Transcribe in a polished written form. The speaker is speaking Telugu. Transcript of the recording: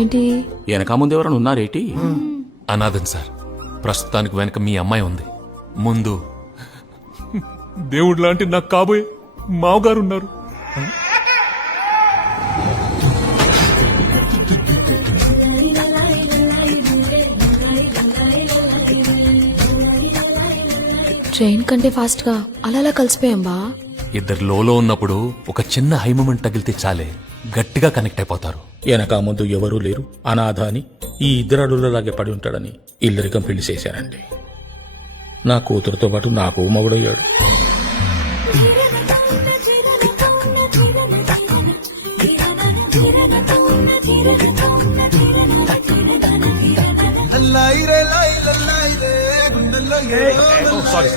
ఏంటి వెనక ముందు ఎవరైనా ఉన్నారేటి? అనాథన్ సార్. ప్రస్తుతానికి వెనక మీ అమ్మాయి ఉంది, ముందు దేవుడు లాంటి నాకు కాబోయే మావగారు ఉన్నారు. ట్రైన్ కంటే ఫాస్ట్ గా అలా కలిసిపోయాం బా. ఇద్దరు లోలో ఉన్నప్పుడు ఒక చిన్న హై మూమెంట్ తగిలితే చాలే గట్టిగా కనెక్ట్ అయిపోతారు. వెనక ముందు ఎవరూ లేరు, అనాథ అని ఈ ఇద్దరు అడుగులలాగే పడి ఉంటాడని ఇల్లరికం పెళ్లి చేశానండి. నా కూతురుతో పాటు నాకు మగుడయ్యాడు. సారీ.